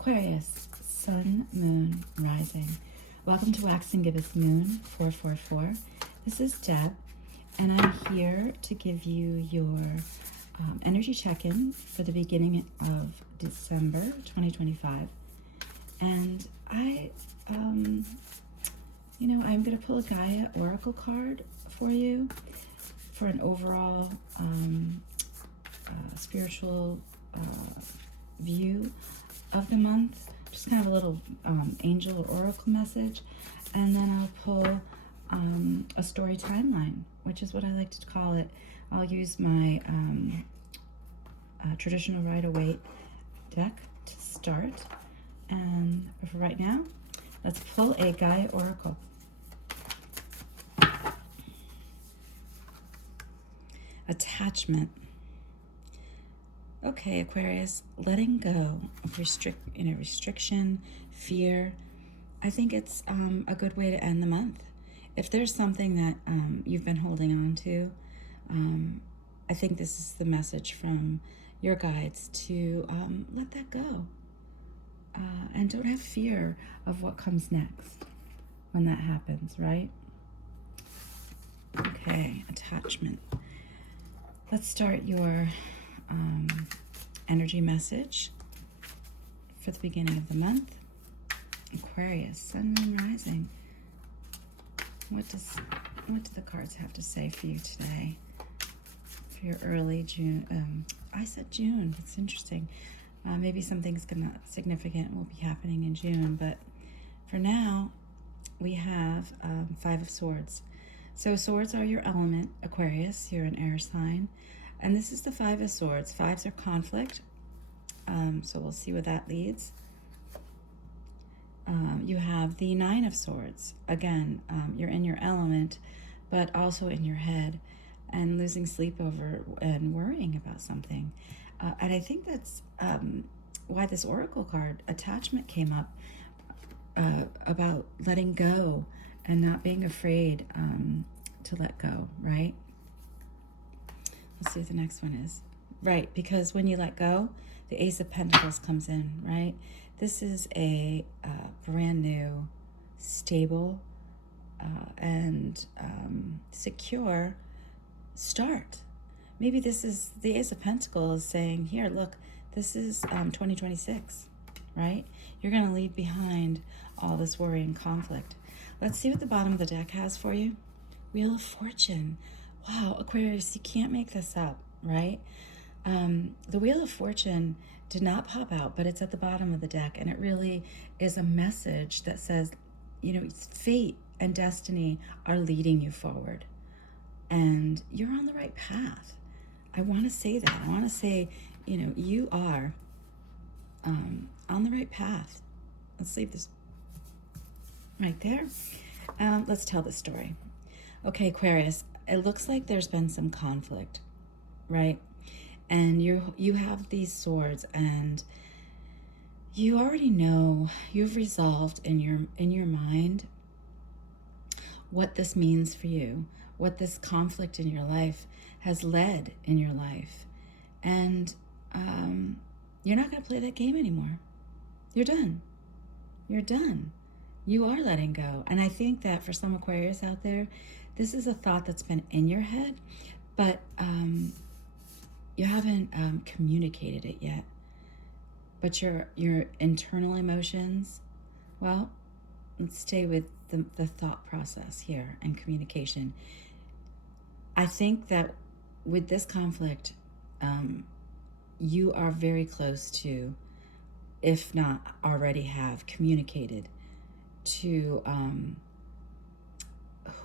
Aquarius, Sun, Moon, Rising. Welcome to Wax and Gibbous Moon 444. This is Deb, and I'm here to give you your energy check-in for the beginning of December 2025. And I'm going to pull a Gaia Oracle card for you for an overall spiritual view of the month, just kind of a little angel or oracle message, and then I'll pull a story timeline, which is what I like to call it. I'll use my traditional Rider-Waite deck to start, and for right now, let's pull a Gaia Oracle. Attachment. Okay, Aquarius, letting go of restriction, fear. I think it's a good way to end the month. If there's something that you've been holding on to, I think this is the message from your guides to let that go. And don't have fear of what comes next when that happens, right? Okay, attachment. Let's start your energy message for the beginning of the month. Aquarius, Sun, Moon, Rising. What do the cards have to say for you today? For your early June. I said June. It's interesting. Maybe something's significant will be happening in June, but for now, we have Five of Swords. So swords are your element, Aquarius. You're an air sign. And this is the Five of Swords. Fives are conflict. So we'll see where that leads. You have the Nine of Swords. Again, you're in your element, but also in your head and losing sleep over and worrying about something. And I think that's why this Oracle card, attachment, came up, about letting go and not being afraid to let go, right? Let's see what the next one is. Right, because when you let go, the Ace of Pentacles comes in, right? This is a brand new, stable, and secure start. Maybe this is the Ace of Pentacles saying, here, look, this is 2026, right? You're going to leave behind all this worry and conflict. Let's see what the bottom of the deck has for you. Wheel of Fortune. Wow, Aquarius, you can't make this up, right? The Wheel of Fortune did not pop out, but it's at the bottom of the deck, and it really is a message that says, fate and destiny are leading you forward, and you're on the right path. I want to say that. I want to say, you are on the right path. Let's leave this right there. Let's tell the story. Okay, Aquarius, it looks like there's been some conflict, right? And you have these swords, and you already know, you've resolved in your mind what this means for you, what this conflict in your life has led in your life. And you're not going to play that game anymore. You're done. You're done. You are letting go. And I think that for some Aquarius out there, this is a thought that's been in your head, but you haven't communicated it yet. But your internal emotions, well, let's stay with the thought process here and communication. I think that with this conflict, you are very close to, if not already have communicated to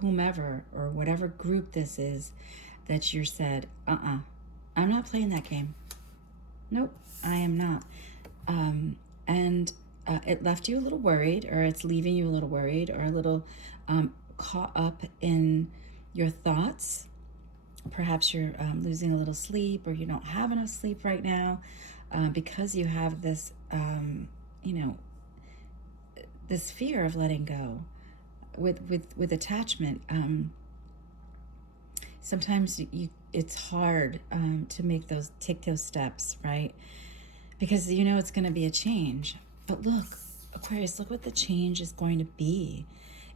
whomever or whatever group this is that you said, I'm not playing that game. Nope, I am not. And it left you a little worried, or it's leaving you a little worried, or a little caught up in your thoughts. Perhaps you're losing a little sleep, or you don't have enough sleep right now because you have this, this fear of letting go. With attachment, sometimes it's hard to take those steps, right? Because it's going to be a change, But look, Aquarius, look what the change is going to be.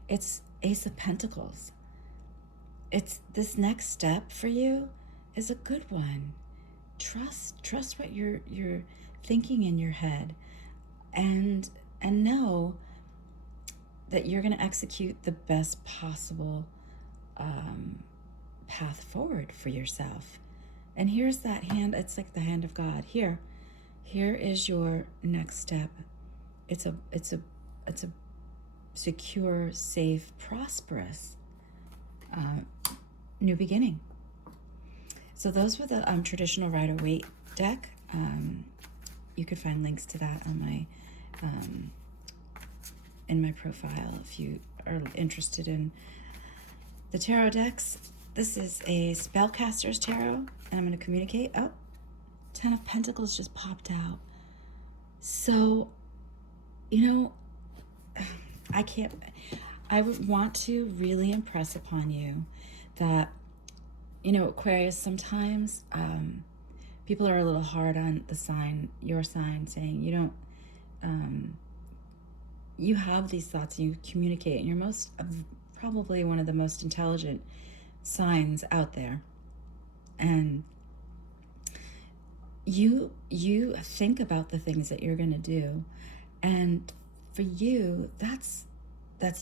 It's Ace of Pentacles. It's this next step for you is a good one. Trust what you're thinking in your head, and know that you're going to execute the best possible path forward for yourself. And here's that hand. It's like the hand of God. Here is your next step. It's a secure, safe, prosperous new beginning. So those were the traditional Rider-Waite deck. You could find links to that on my in my profile if you are interested in the tarot decks. This is a Spellcaster's Tarot, and I'm going to communicate. Oh, 10 of Pentacles just popped out. So, I would want to really impress upon you that, Aquarius, sometimes people are a little hard on your sign, saying you don't, you have these thoughts and you communicate, and you're probably one of the most intelligent signs out there. And you think about the things that you're going to do, and for you, that's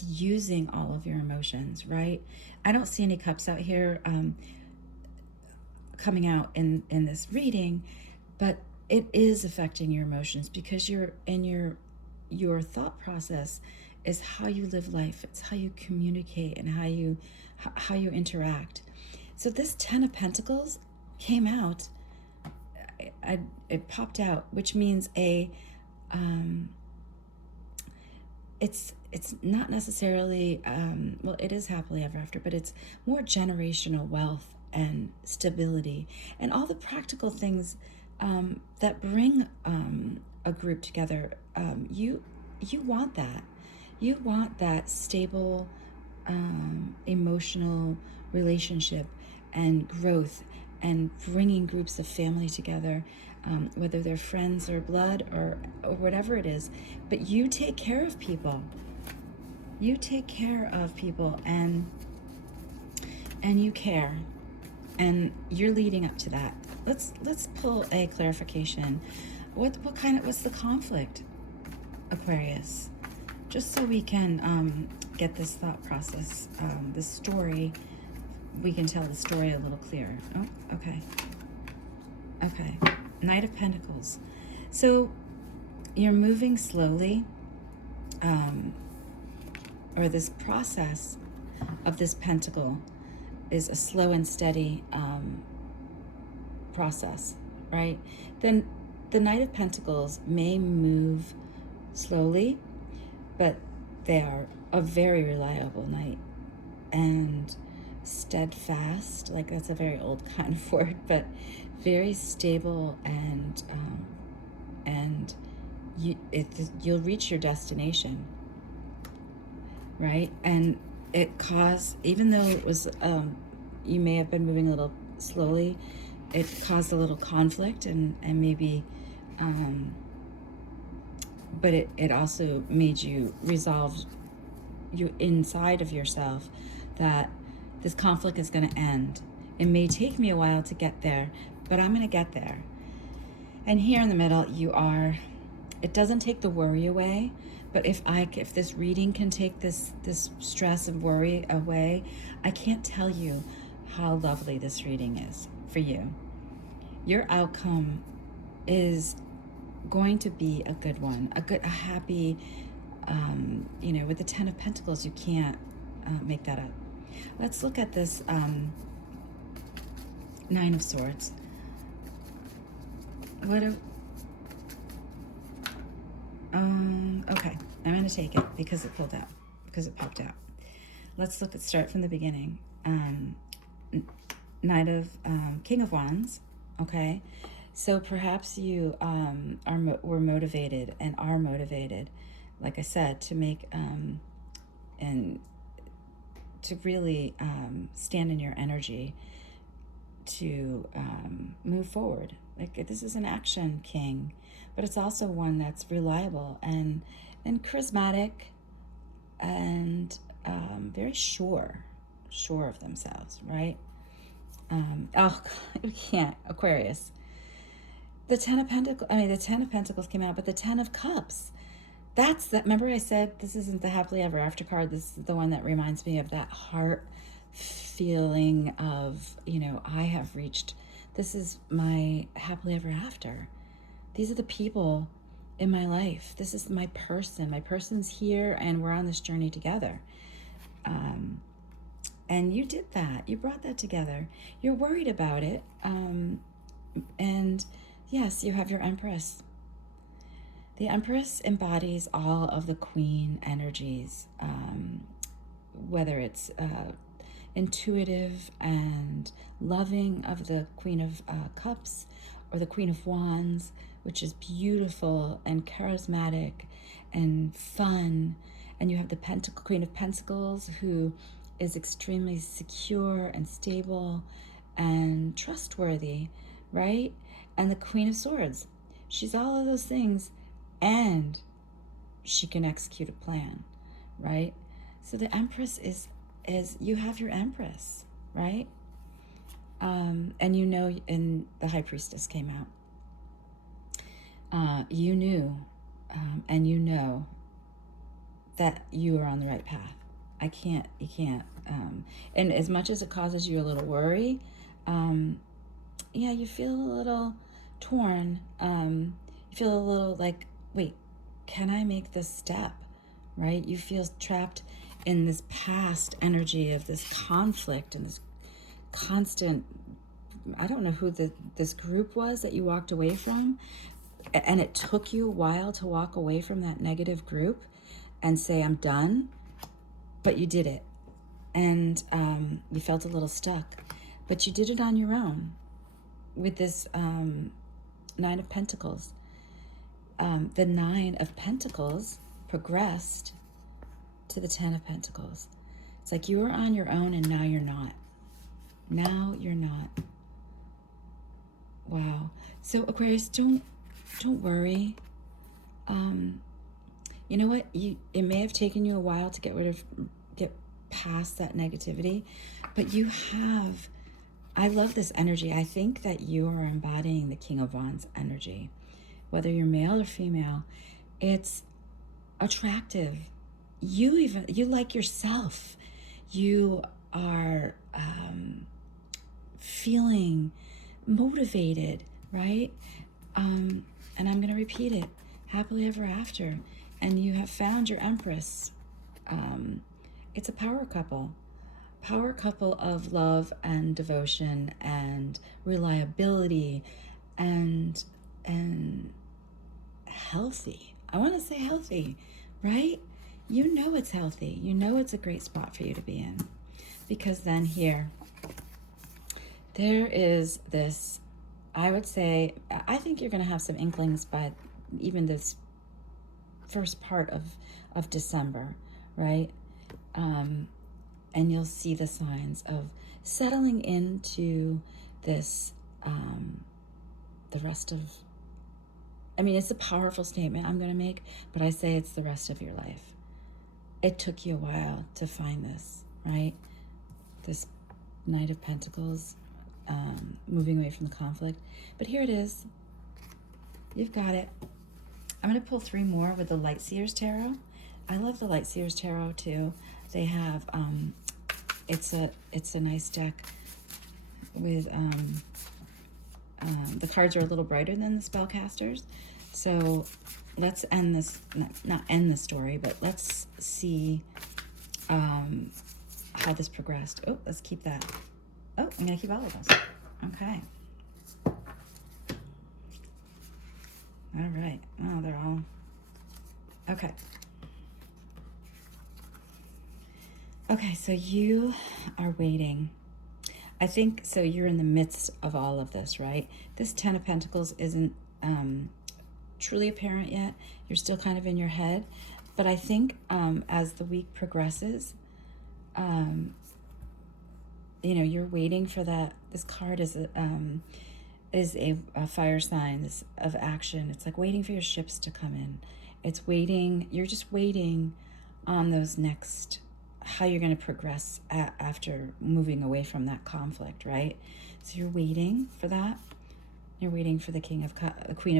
using all of your emotions, right? I don't see any cups out here coming out in this reading, but it is affecting your emotions, because your thought process is how you live life. It's how you communicate and how you interact. So this 10 of Pentacles came out. It popped out, which means it's not necessarily well, it is happily ever after, but it's more generational wealth and stability and all the practical things that bring a group together. You want that. You want that stable emotional relationship and growth and bringing groups of family together, whether they're friends or blood or whatever it is. But you take care of people. You take care of people, and you care, and you're leading up to that. Let's pull a clarification. What's the conflict, Aquarius? Just so we can get this thought process, this story, we can tell the story a little clearer. Oh, okay. Okay. Knight of Pentacles. So you're moving slowly, or this process of this pentacle is a slow and steady process, right? Then the Knight of Pentacles may move slowly, but they are a very reliable knight and steadfast. Like, that's a very old kind of word, but very stable, and you'll reach your destination, right? And it caused, even though it was you may have been moving a little slowly, it caused a little conflict and maybe but it also made you resolve you inside of yourself that this conflict is going to end. It may take me a while to get there, but I'm going to get there. And here in the middle, it doesn't take the worry away, but if this reading can take this stress and worry away, I can't tell you how lovely this reading is for you. Your outcome is going to be a good one, a happy, with the 10 of Pentacles, you can't make that up. Let's look at this 9 of Swords. Okay, I'm going to take it because it popped out. Let's start from the beginning. Knight of King of Wands. Okay, so perhaps you were motivated and are motivated, like I said, to make and to really stand in your energy, to move forward. Like, this is an action king, but it's also one that's reliable and charismatic and very sure of themselves, right? Oh, you can't. Aquarius. The Ten of Pentacles came out, but the Ten of Cups. That's that. Remember I said this isn't the happily ever after card. This is the one that reminds me of that heart feeling of, I have reached, this is my happily ever after. These are the people in my life. This is my person. My person's here, and we're on this journey together. And you did that. You brought that together. You're worried about it. And yes, you have your Empress. The Empress embodies all of the Queen energies, whether it's intuitive and loving of the Queen of Cups, or the Queen of Wands, which is beautiful and charismatic and fun. And you have the Queen of Pentacles, who is extremely secure and stable and trustworthy, right? And the Queen of Swords, she's all of those things, and she can execute a plan, right? So the Empress is you have your Empress, right? And and the High Priestess came out. You knew, and you know that you are on the right path. You can't. And as much as it causes you a little worry, you feel a little torn. You feel a little like, wait, can I make this step, right? You feel trapped in this past energy of this conflict and this constant, I don't know who this group was that you walked away from, and it took you a while to walk away from that negative group and say, I'm done, but you did it. And you felt a little stuck, but you did it on your own with this Nine of Pentacles. The Nine of Pentacles progressed to the Ten of Pentacles. It's like you were on your own, and now you're not. Now you're not. Wow. So Aquarius, don't worry. You know what? It may have taken you a while to get past that negativity, but you have. I love this energy. I think that you are embodying the King of Wands energy. Whether you're male or female, it's attractive. You like yourself. You are feeling motivated, right? And I'm going to repeat it. Happily ever after. And you have found your Empress. It's a power couple. Power couple of love and devotion and reliability and healthy. I want to say healthy, right? You know it's healthy. You know it's a great spot for you to be in. Because then here, there is this, I would say, I think you're going to have some inklings by even this first part of December, right? And you'll see the signs of settling into this, the rest of, it's a powerful statement I'm going to make, but I say it's the rest of your life. It took you a while to find this, right? This Knight of Pentacles, moving away from the conflict. But here it is. You've got it. I'm going to pull 3 more with the Light Seers Tarot. I love the Light Seers Tarot too. They have, it's a nice deck with, the cards are a little brighter than the Spellcasters. So let's end this, not end the story, but let's see how this progressed. Oh, let's keep that. Oh, I'm going to keep all of those. Okay. All right. Oh, they're all... Okay. Okay, so you are waiting. I think, so you're in the midst of all of this, right? This Ten of Pentacles isn't truly apparent yet. You're still kind of in your head. But I think as the week progresses, you know, you're waiting for that. This card is a fire sign of action. It's like waiting for your ships to come in. It's waiting. You're just waiting on those next, how you're going to progress after moving away from that conflict, right? So you're waiting for that. You're waiting for the Queen of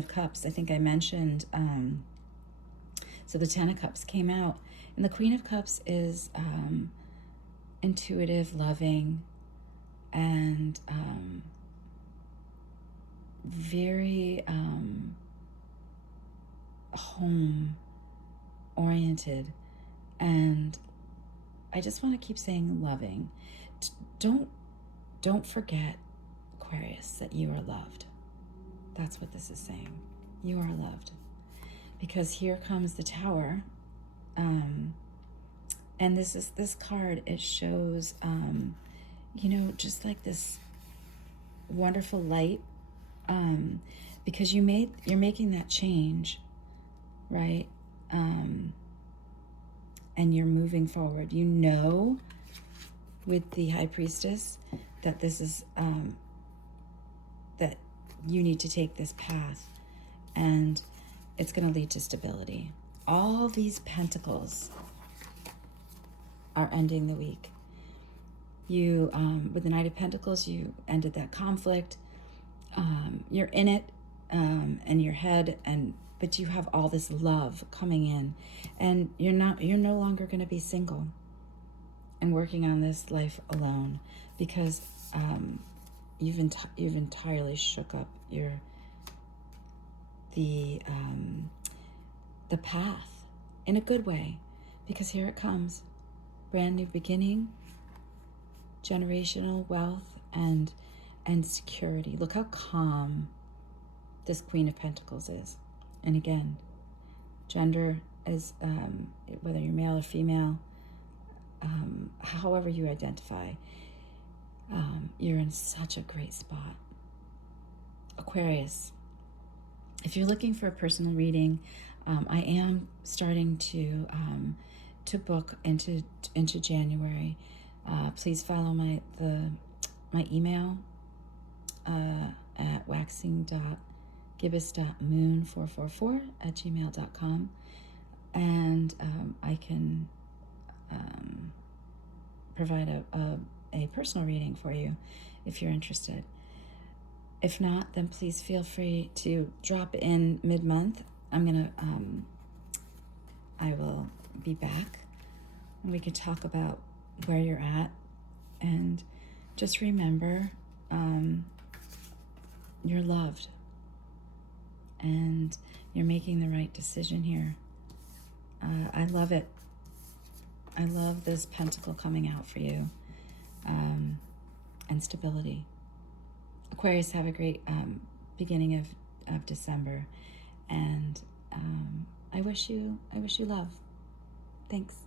Cups. I think I mentioned, so the Ten of Cups came out. And the Queen of Cups is intuitive, loving, and very home-oriented. And I just want to keep saying loving. Don't forget, Aquarius, that you are loved. That's what this is saying. You are loved. Because here comes the Tower. And this card, it shows, you know, just like this wonderful light, because you're making that change, right? And you're moving forward. You know, with the High Priestess, that this is, that you need to take this path, and it's going to lead to stability. All these pentacles are ending the week. You, with the Knight of Pentacles, you ended that conflict. You're in it, in your head, but you have all this love coming in, and you're no longer going to be single and working on this life alone, because you've entirely shook up the path in a good way, because here it comes. Brand new beginning, generational wealth, and security. Look how calm this Queen of Pentacles is. And again, gender is, whether you're male or female, however you identify, you're in such a great spot. Aquarius, if you're looking for a personal reading, I am starting to book into January. Please follow my email at waxing.gibbous.moon444@gmail.com, and I can provide a personal reading for you if you're interested. If not, then please feel free to drop in mid-month. I will be back, and we could talk about where you're at. And just remember, you're loved, and you're making the right decision here. I love it. I love this pentacle coming out for you, and stability. Aquarius, have a great beginning of December, and I wish you love. Thanks.